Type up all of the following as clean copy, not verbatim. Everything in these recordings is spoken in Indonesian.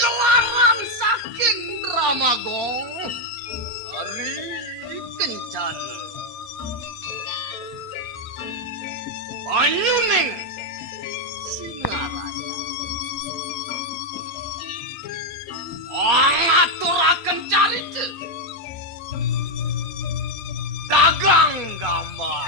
Gelaran saking Ramagong Sari Kencan Banyuning Singaraya ngaturaken carita dagang gambar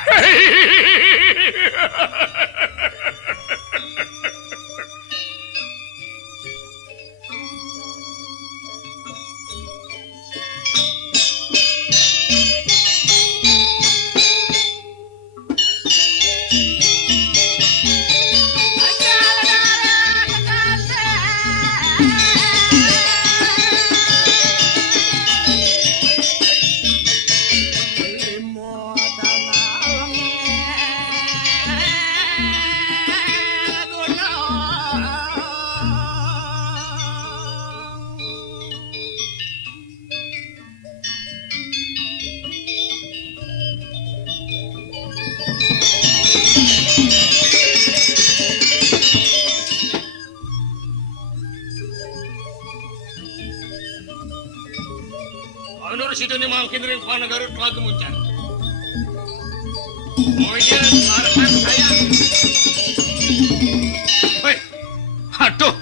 Menurut situ ni mungkin dari negara telah kemuncan. Moja harapan saya. Hei, aduh.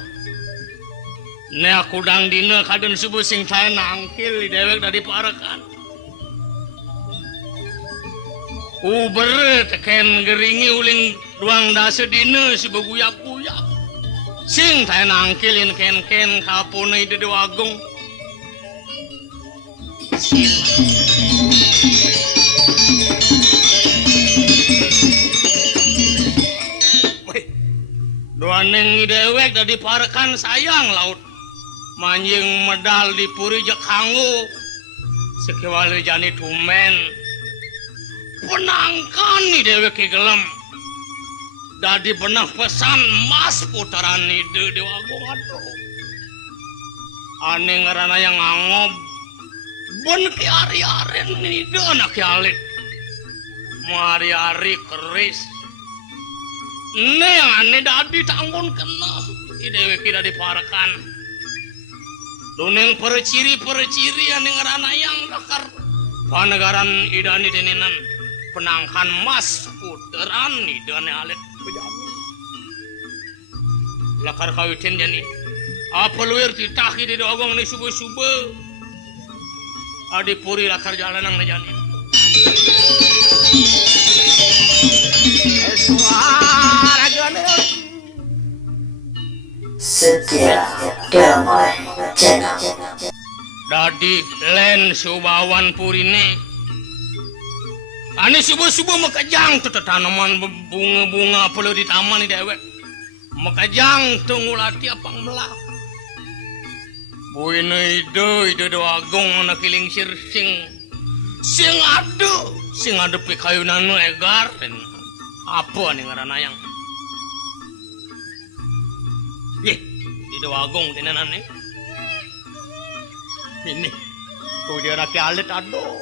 Ne aku dang dina kaden subuh sing saya nangkil di dewek dari parakan. Uber teken geringi uling ruang dasa dina subuh guyap-guyap. Sing saya nangkilin ken-ken kapuna ide dewagung. Doa neng dewek dari parakan sayang laut manjing medal di puri jakanggu sekewali jani tumen penangkan ni dewek gelem dadi benah pesan mas putaran ide dewagung aduh ane ngarana yang angob bon ki ari-ari ni ide anak alit mari-ari keris ne ane dadi tanggon kena idewe kira diparakan duneng perciri-perciri ane ngarana yang dakar panagaran idani deninan penangkan mas puteran idane alit bejani lakar kawitin jani apa luir titaki di dogong ni subuh-subuh adi puri lakar jalanang na jani suara gane Setia Damai Channel. dadi len subawan purine ane subuh-subuh makajang tu tanaman bunga-bunga perlu di taman ni dewek makajang tu ngulati apang melah buina ide doagong anak kiling sirsing sing ada pikayunan nu egar apa nih ngarana yang ide doagong tenanan nih ini tuh dia rakyat alit aduh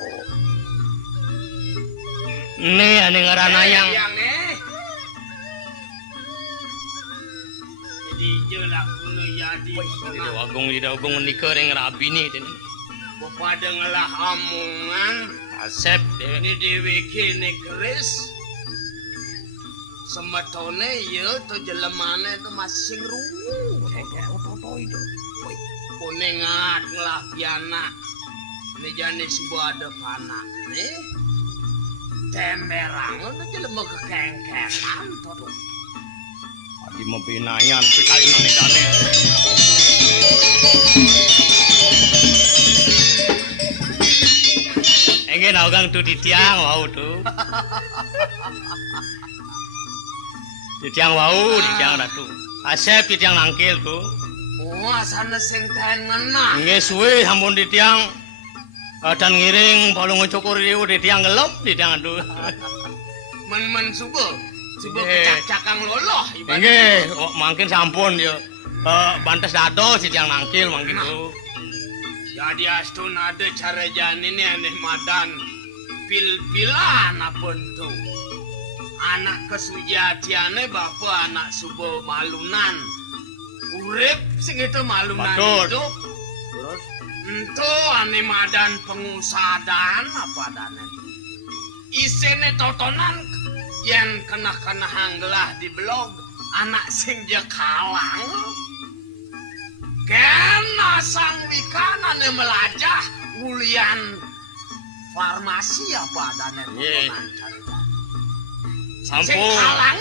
nih ane ngarana yang jadi jelak kuno jadi di dawagong nikah yang rabi nih ini pada ngelah amungan asep ini diwiki nih keris semetone ya tuh jelemane itu masih rungu oto itu kuningat ngelah piana ini jenis sebuah ada panak nih temberang itu jelema kekengkengan tuh adi mempinayan pikainan ini dane enggak nagang tuh di tiang wau tuh di tiang wau di tiang ratu asep di tiang nangkil tuh wah sana sing tengenah enggak suwe sampun di tiang dan ngiring balung cukur di tiang gelap di tiang aduh men subuh kecak-cakang loloh enggak mungkin sampun ya bantes dado si tiang nangkil mungkin tuh jadi astun ada cara jalan ini aneh madan pil-pilan apa tuh anak kesujatiane bapak anak subuh malunan urip sing itu malunan Betul. itu Terus ento ane madan pengusahaan apa dana isine totonan yang kena hanggelah di blog anak sing dia kalang kena sang wikanane melajah ulian farmasi apa dana Ye. totonan carita sing sampun. kalang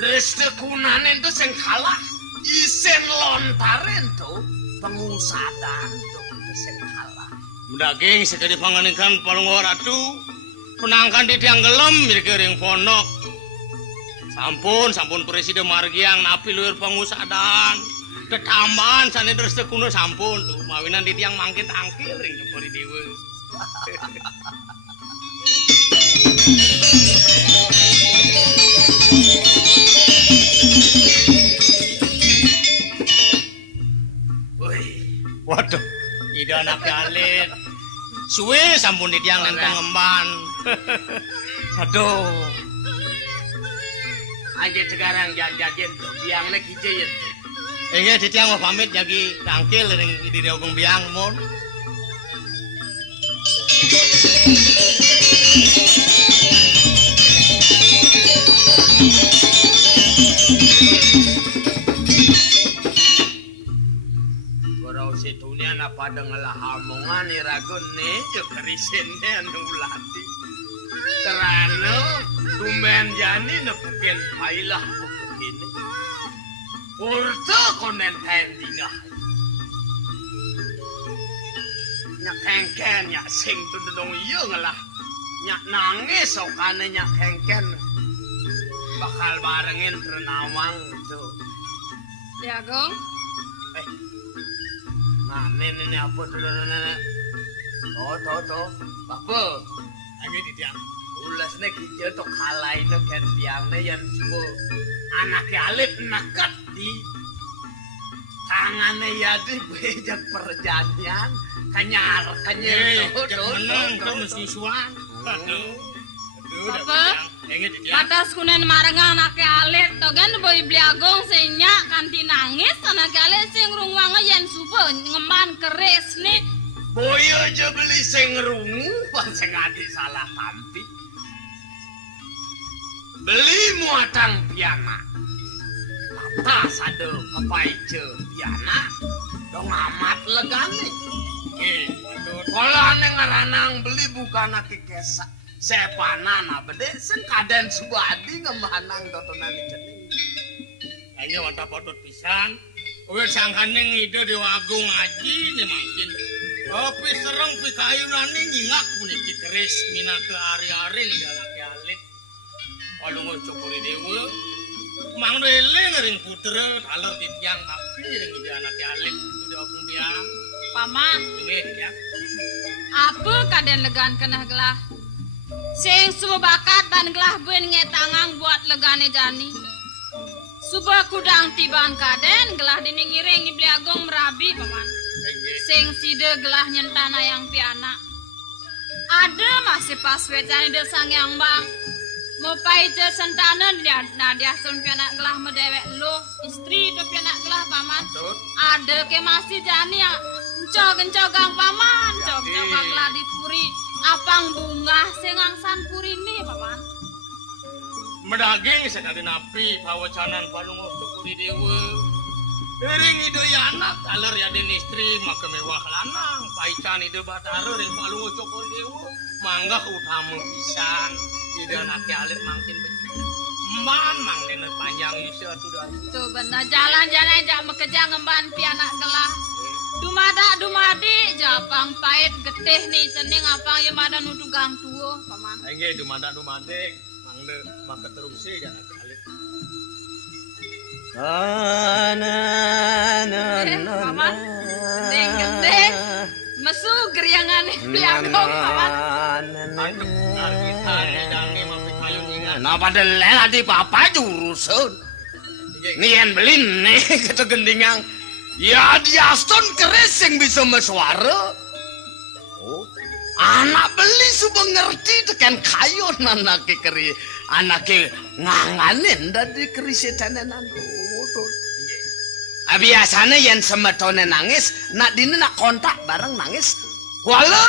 Dres tekunanen tuh sing kalah isen lontaren tuh pengusahaan tuh sing kalah Mendaging sekali panganikan palungor atu penangkan di tiang gelem miring pondok. Sampun presiden margiang napi luar pengusahaan. Ketambahan sane terus tekuno sampun tuh mawinan di tiang mangkit angkil ring kepari dewe. Waduh, ide anak alit. Suwe sampun di tiang nenteng ngemban. Aduh. aja sekarang jajan tuh biangnya kijayan tuh Enggak di tiang mau pamit jagi tangkil ring di diogong biang mon. Gorau situnya apa dengelah hamongan iragun nih je kerisennya nulati terano tumben jani nepukin pailah bukukin urta konen tendingah nyak kengken nyak sing tudung iya ngelah nyak nangis sokane nyak kengken bakal barengin terenawang tuh Diagong, nah ini apa tuh tuh apa Lagi di tiang. ulasnya kijel tuh kalai no kan biangnya yang subuh anaknya alip nakat di tangannya ya di bejak perjanjian kanyar Jangan menang tuh mesusuan. Aduh. Apa? Enggak di tiang. batas kunen marengan anake alit togan boy Diagong senya kanti nangis anake alit sing rungwanga yen subuh ngeman keris nih. boyo aja beli sing rungu pas sing adik salah tampi beli muatan piana lantas ada kepaije piana dong amat legane kalau aneh ngaranang beli bukan aki kesak sepanana bede sing kaden subadi ngemanang totonan jening Hanya mantap patut pisan. Kowe sangkaning ide di wagung ngaji nih makin. Tapi sereng pi kayunane nyingak puniki keris mina ke ari-ari nih galake alit. Walu ngocokori dewe. Mang lele ngering putra taler di tiang tapi ring ide anak alit itu di wagung biang. Paman, Nggih ya. apa kaden legan kenah gelah? Sing subuh bakat ban gelah buen ngetangang buat legane jani. Subuh kudang tiban kaden gelah dini ngiring di Diagong merabi paman. Nggih. Sing side gelah nyentana yang piana. Ada masih pas wejane de sang yang bang. Mau paije sentana dia nah dia sun piana gelah medewek lo istri do piana gelah paman. Tut. Ada ke masih jani yang encog-encogang paman, encog-encogang gelah dipuri. Apang bunga sing angsan puri nih paman. Medaging sekali napi pawacanan palung ngocokori dewe. Ring ide anak taler ya den istri maka mewah lanang paican ide batara ring palung ngocokori dewe. Mangga utama pisan ide anak alit mangkin becik. Emban mang dene panjang ieu tuh Tuh bener jalan-jalan aja mekeja ngemban pianak gelah. Dumadi japang pait getih nih cening apang ye madan utugang tuo paman. Nggih dumada dumadek mangde maka terusé anak alit. Paman, gendeng mesu geriangan Diagong paman. Kita hidangi mampir payung ingat. nah pada lela di papa jurusan nian beli nih kata gendingang ya di Aston keris yang bisa mesuara oh anak beli subuh ngerti tekan kayon anake keri anake nganganin dari keri sedanenan biasanya yang semetone nangis nak dini nak kontak bareng nangis wala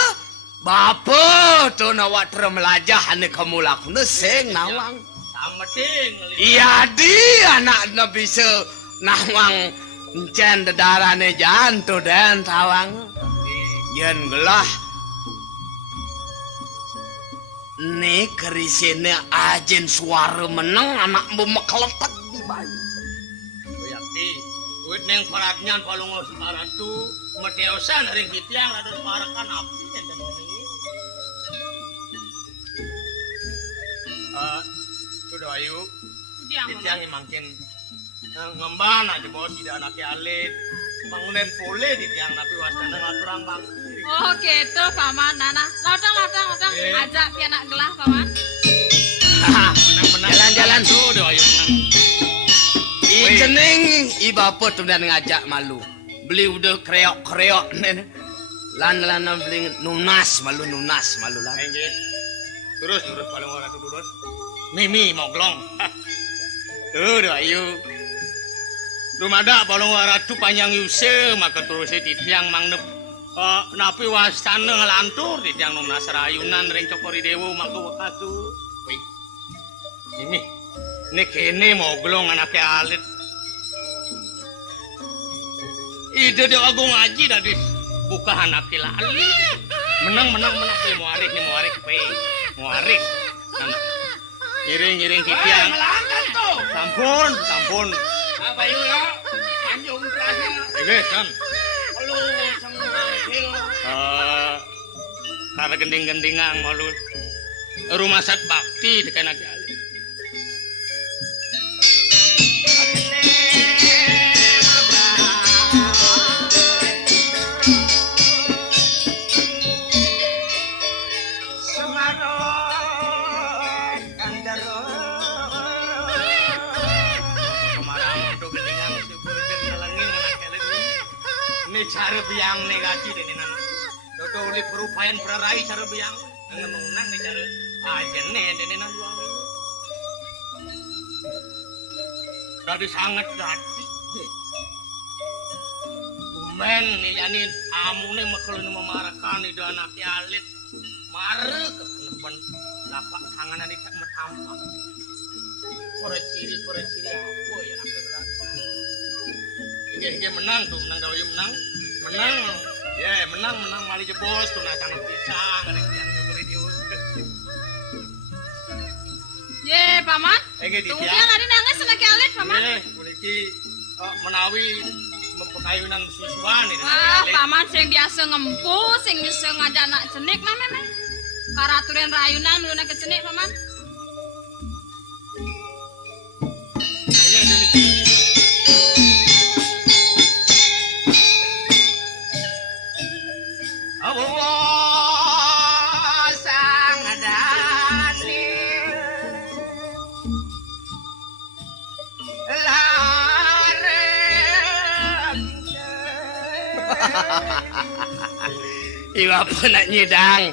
bapak tuh nawak termelajah ane kamu lakuna sing nawang sama ting iya di anak na bisa nawang encen darane jantu dan tawang yen gelah nih kerisine ajen suara meneng anak memekeletek di bayi yakti duit neng paratnyan palungo sekaratu meteosan ring kitiang lados parakan api dan ini sudah ayu kitiang makin ngembana di bawah tidak anaknya alit bangunan pole di tiang napi wastana ngaturang bakti Oh gitu paman Nana. Latang ajak pianak gelah paman. menang jalan-jalan sudah ayu menang jeneng ibapot dan ngajak malu beli udah kreok lan beli nunas malu lah enggit terus paling orang terus mimi moglong udah ayo rumada paling ratu panjang yuse maka terus titiang mangnep napi wastana ngelantur titiang nunas rayunan ring cokori dewo maka wakatu wih ini kene moglong anaknya alit ide dia aku ngaji tadi buka anaknya lali menang pe muarik pe muarik ngiring kitiang sampun apa yuk ya anjung terakhir kan halo karena gending-gendingan malu rumah sat bakti dekat anak alit cara biang negatif ini nan dodo uli perupayan perarai cara biang ngenunang nih cara aja nih ini nan juang ini tadi sangat gati kumen nih yani amu nih maklun memarakan itu anaknya alit mare kepenepan lapak tangan adik tak metampak kore ciri apa ya dia menang tuh menang dawi menang ya menang mali jebos tuh nah sangat pisang ada yang nyokori dius Ye paman tunggu dia tadi nangis anak alit paman kuliki menawi mempekayunan siswa nih paman sing biasa ngempu sing bisa ngajak anak cenik mah memang karaturin rayunan meluna ke cenik paman Iwa nak nyidang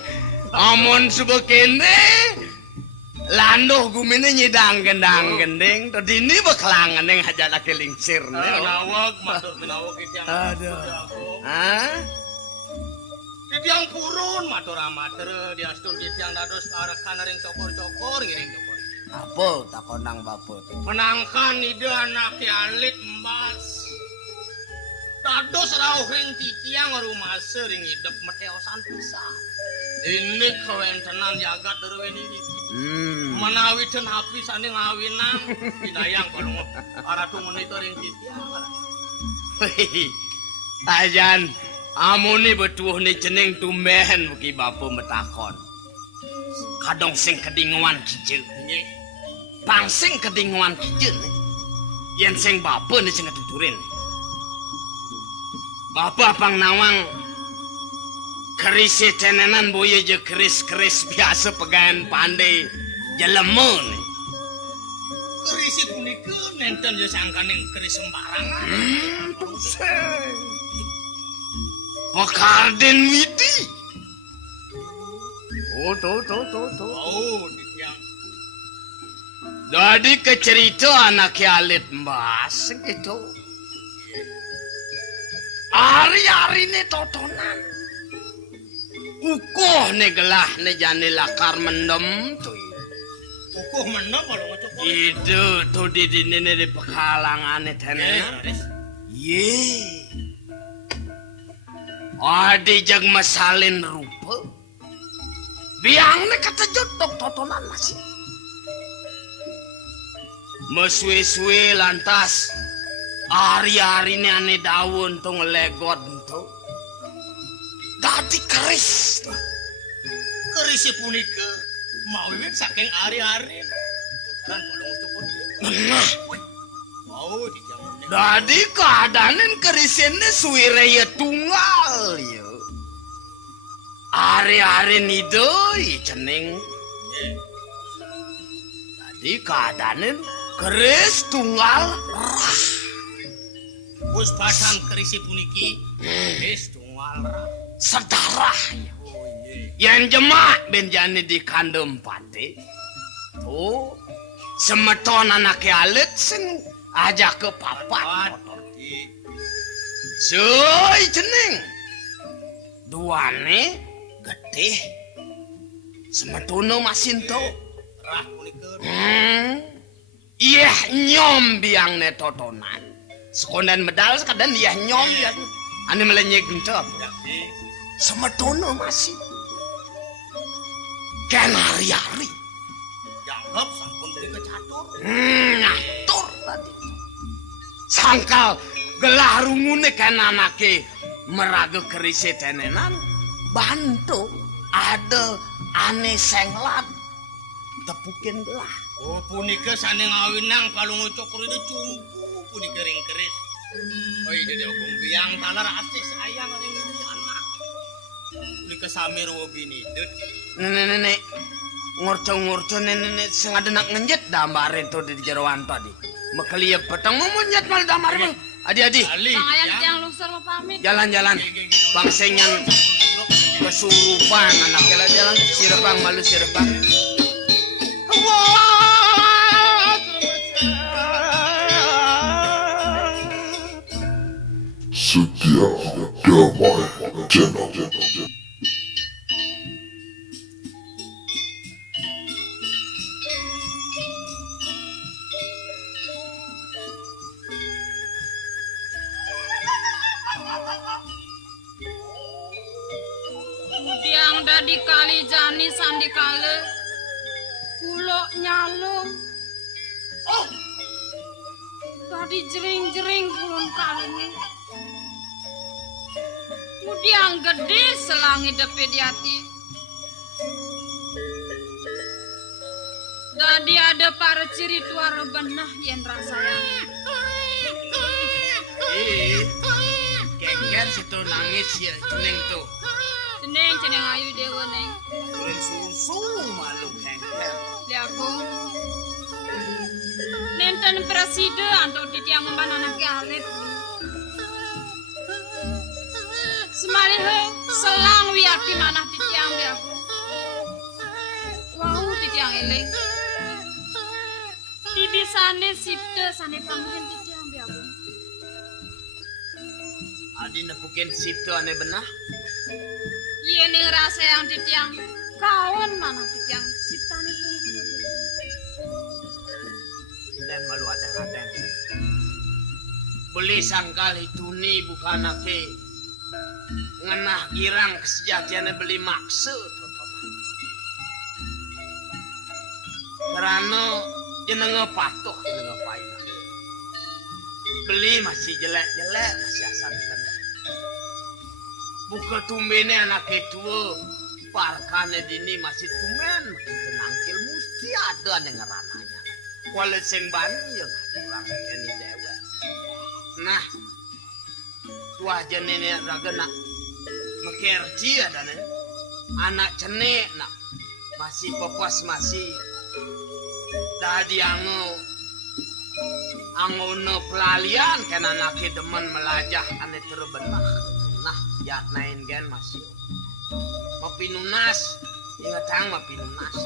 amun subekene landuh gumine nyidang gendang-gending tadi ini bakalangan yang hajat laki lingsir nawag matur menawag itiang aduh titiang purun matur amater diastun titiang dados karakan ring cokor-cokor ngiring cokor apa takonang bapak menangkan ide anak alit embas dados rauhing titiang rumah sering hidup meteosan pisan ini kewentenan jagat derwen ini menawi den hapisane ngawinan pinayang kalau aratu monitoring titiang ajan amune betuh ni jeneng tumben mugi bapak metakon kadang sing kedinguan kijeu pangsing kedinguan kijeu yen sing bapak ni sing tuturin bapak pang nawang keris tenenan boye je keris biasa pegayan pandai jelemun keris punika nenten je sangkaning keris sembarangan Pekarden Widi Bau di tiang. Jadi kecerita anak alit mbas gitu. Hari-hari ini totonan. Ukuh nih gelah nih jani lakar mendem tuh. Kukuh menang kalau ngocok. Itu tuh di pekalangan tenan. Ye. Adi jag masalin rupa. Biang nih kata jodoh totonan masih. Mesue-sue lantas hari-hari ini ane daun tuh ngelegot tuh. Tadi keris. Kerisi punika mau wiwit saking hari-hari. Putaran kalau ngocok. Nah, Bau di tiang. jadi keadaan kerisnya suiraya tunggal ya. Hari-hari ini doi ceneng. Jadi keadaan keris tunggal rah. Bus pasang kerisi puniki. Wis tunggal. Sedarah ya. Oh iya. Yang jemak benjani di kandung pati. Tuh semeton anak alit sing aja ke papat. Cuy ceneng. Duane gede. Semetono masinto. Rah punika. Iya nyom biang ne totonan. Sekondan medal sekadang iya nyom dia. Ane melenyek gentop. Semetono masih. Kan hari-hari. Jangkep sampun beli ke catur. Ngatur tadi. Sangkal gelah rungune kan anake meraga kerise tenenan. Bantu ada ane senglat. Tepukin gelah. Oh punika sane ngawinang kalau ngocok itu cumpu punika ring keris. Oh iya dia ogong biang talar asih sayang ring ini anak. Punika samir wobini det. Nenek ngurco-ngurco nenek sing ada nak ngenjet dambarin tuh di jeroan tadi. Mekeliep petang memunyat mal dambarin. Adi-adi. Ali. Pangayan tiang lungsur mau pamit. Jalan-jalan. Bangsengan kesurupan anak jalan sirepang malu sirepang. Setia Damai Channel. Yang dari kali jani sandi kale. Kulo nyalung. Tadi jering-jering kulon kali ini. Kemudian gede selangi depe di hati. Tadi ada para ciri tuara benah yang rasanya. Keken situ nangis ya ceneng tuh. Ceneng ayu dewa neng. Turin susu malu keken. Liaku. Nenten presiden atau di tiang anak alit. Semalihe selang wiaki manah di tiang liaku. Wow di tiang eling. Bibi sane sipte sane panggen di tiang liaku. Adi nepukin situ ane benah. Iya nih rasa yang di tiang. Kawan mana di tiang siptane pun itu. Dan malu ada-ada. Beli sangkal itu nih bukan ake ngenah girang kesejatiannya beli maksud. Karena jenenge patuh jenenge payah. Beli masih jelek-jelek masih asal kena. Buka tumbene anak itu parkane dini masih tumen tenangkil mesti ada dengan rananya. Kualit sing bani yang kurang keni dewa. Nah, tua jenene raga nak mekerji ada nih. Anak cenek nak masih pepas masih dadi angono pelalian kan anaknya demen melajah ane terbenah. Nah, yaknain gen masih. Mapinunas Ingat tang mah pinunas.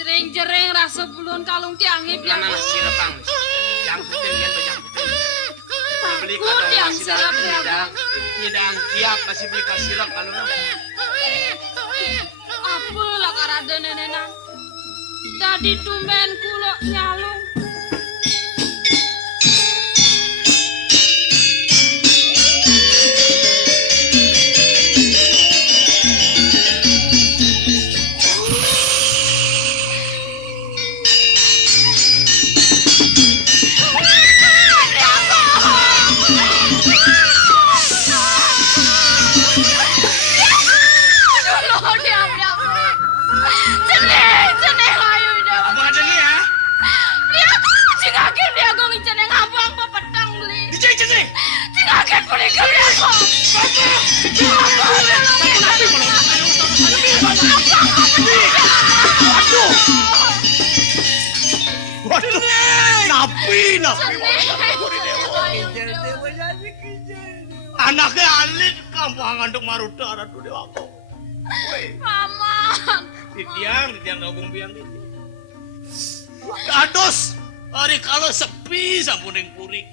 Jering-jering rasa bulun kalung tiangi Lana biar sirapang. Yang penting yan bajang penting. Beli Aku kadang tiang masih sirap dalam ya. nyidang kiap masih beli kasirap kalau Apa lah karada nenenan. Dadi tumben kulo nyalung. Jeneng ayo jauh. Apa aja nih ya? Dia cing akhir dia go ngiceneng abang apa pedang beli. Dijeng jeneng. Cing akhir beli ke dia go. Waduh, napi. Anaknya alit kampung ngandung maruda ratu dewa aku. Mama. Di tiang gabung biang ini. Kados, hari kalau sepi sampuning kuring.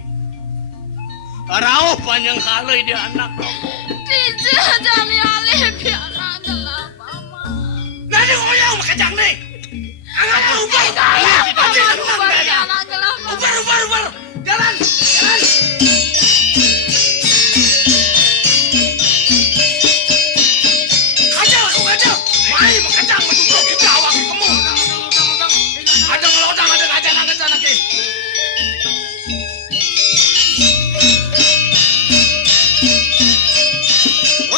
Rauh panjang kali dia anak kamu. Tija jami alih piana gelah mama. Nanti ngoyong makajang nih. Angat ubar. Piana gelah mama. Ubar. Jalan. Kacau. Mai makajang menusuk ke awak kamu. Ada ngelodang ada kacang ke sana ke.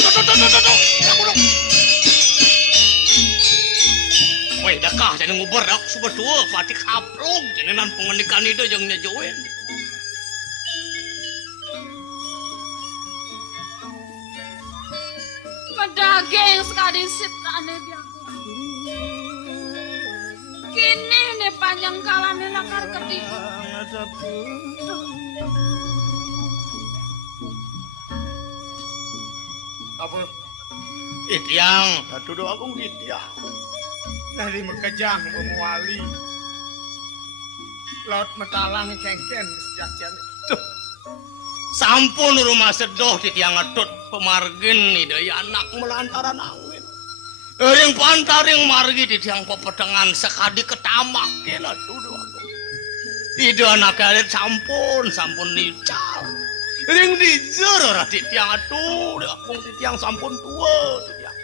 Tuh. Woi, dakah jadi nguber dak seberdua pati kaplong jenengan pengendikan itu jeung nyajoen. Medageng sekali sitane biaku. Kini ne panjang kalane lakar ketik. Apa? Itiang, ratu dewa aku itiang. Dari makajang memuali. Laut metalang kengken sejajan. Sampun rumah sedoh di tiang ngetut pemargin nih daya anak melantaran angin. Ring pantaring margi di tiang pepetengan sekadi ketamak ya ratu dewa aku. Ide anak kalian sampun nical. Ring dijer ora di tiang atuh, aku di tiang sampun tua di tiang.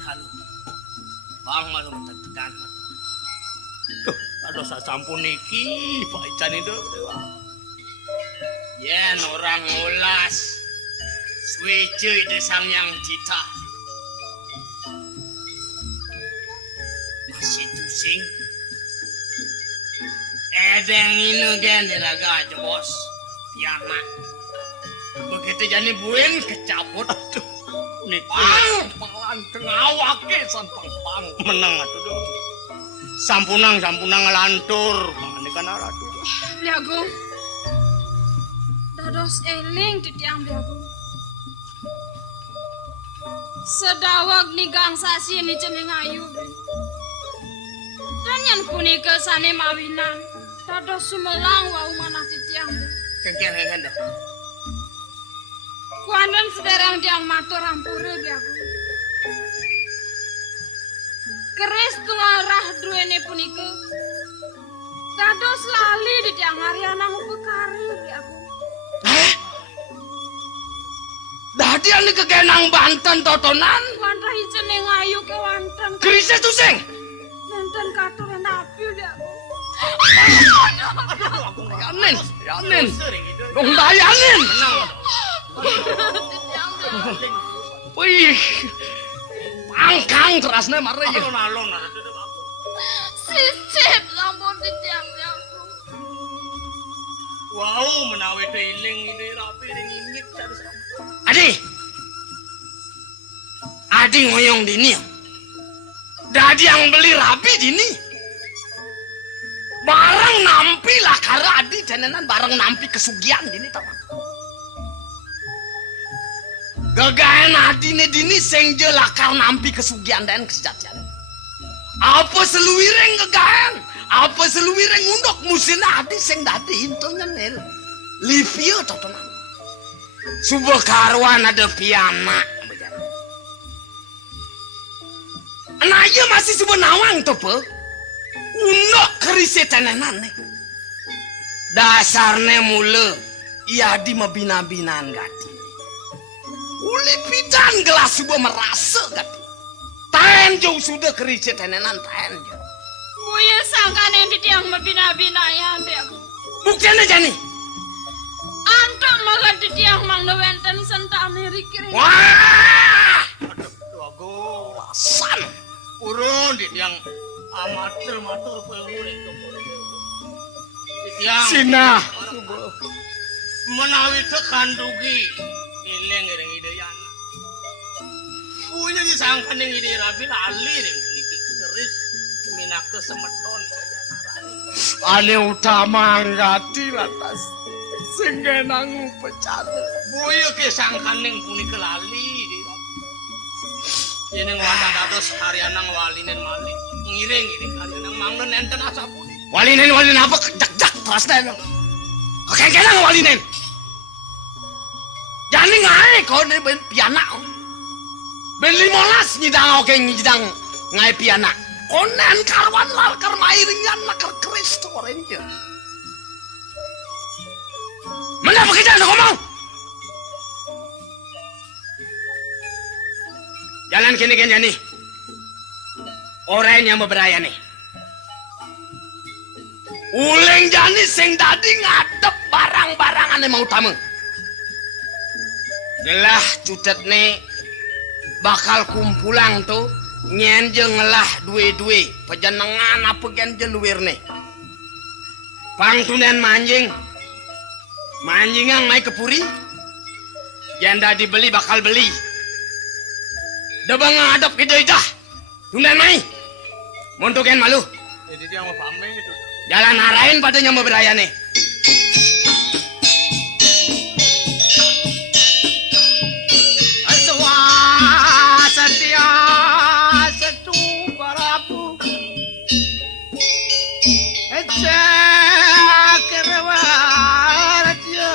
Halo. Bang malu tetekan. Tuh, ada sasampun niki, Pak Ican itu dewa. Yen orang ulas. Suicuy desang yang cita. Masih tusing. Edeng ini gen diraga aja bos. Tiana. Begitu jadi buin kecaput. Aduh, niki Palan tengawak ke santang pang. menang atuh doh. Sampunang ngelantur, ini kan ratu. Biagung. Dados eling di tiang biagung. Sedawag ni gang sasi ni jeneng ayu. Dan yang punika sane mawinan. Dados sumelang wau manah di tiang. Kengken dah. Kuanan sederang diang matur ampure biagung. Keris tunggal rah duene punika. Dados lali di tiang Ariana ngupekari biagung. Dadi ane kegenang Banten totonan. Wantah jeneng ayu ke wanten. Kerisnya tusing. Nenten katuran api biagung. Yanin. Dong dayanin. Menang. Wih. Pangkang terasnya marah ya. Alon-alon ratu dewa aku. Sisip sampun di tiang biagung. Wow, menawi teiling ini rapi ring ingit cari sampun. Adi ngoyong dini. Dadi yang beli rapi dini. Barang nampi lah kara adi tenenan barang nampi kesugian dini tau. Gegaen adine dini sing jelakar nampi kesugihan dan kesejatian. Apa seluwireng gegaen? Apa seluwireng undok musina adi sing dadi intonya nel. Livia totonan. Subuh karuan ada piana. Nah iya masih subuh nawang tuh pe. Undok kerise tenenan nih. Dasarnya mula. Iya di mabina-binaan gati. Uli pidan gelas subuh merasa gati. Tahan jauh sudah kerise tenenan tahan jauh. Buya sangkan yang ditiang mabina-bina ya ante aku. Buktian aja nih. Antuk malah ditiang mang wenten sentane rikir. Wah! Aduh, San! urun di tiang amatir-matir pengulik di tiang Sina! menawi tekan dugi ileng ireng ide yana punya disangkan yang ide rapi lali yang puniki keris minake semeton Ane utama ngati lantas sehingga nangu pecat. buaya kesangkan yang puniki lali di ini ngwadang dados harianang walinen malik ngiring harianang mangnen enten asapuni Walinen apa jak terasnya kekenkenang walinen. Jadi ngai kau ni ben piana. Ben 15 nyidang oke nyidang ngai piana. Konen karwan lal kar mairingan nakar Kristo orenje. Mana begitu nak ngomong? Jalan kini nih. Orang yang berberaya nih. Uleng jani sing tadi ngadep barang-barangan yang mau tamu. Gelah cutet nih bakal kumpulang tuh nyenjeng lah dua-dua pejenengan apa gen jeluir nih. Pangtunan manjingang mai kepuri janda dibeli bakal beli. Debang ngadep ide dah. Tunan mai. Montoken malu. jadi dia mau pameng itu Jalan arahin padanya mau beraya nih. Aswa setia setu barabu ece kerwaratya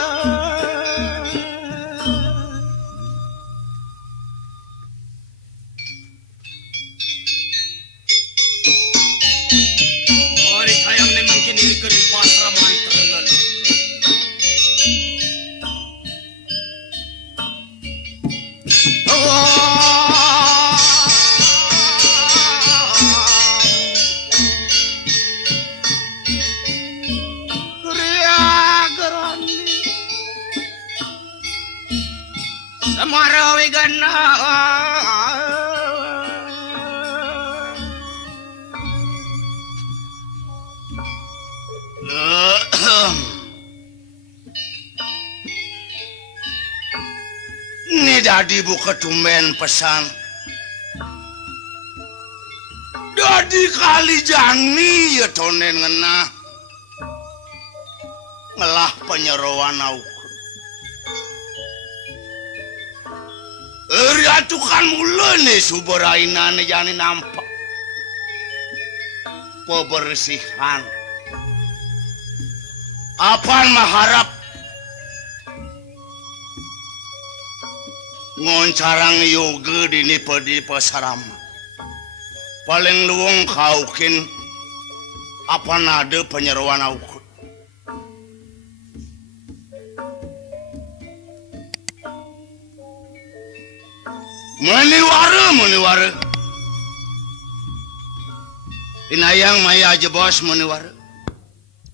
ori sayang memang kini kering pasra manterengan Samarawi gana Ini dadi buka tumben pesan. Dadi kali jani ya tonen ngena. Ngelah penyeroan au. Riatukan mula nih suberainan jani nampak. Pebersihan. Apaan maharap ngoncarang yoga dini pedi pasaram. Paling luang kaukin apa nade penyeruan aku. Meniwara. Inayang maya aja bos meniwara.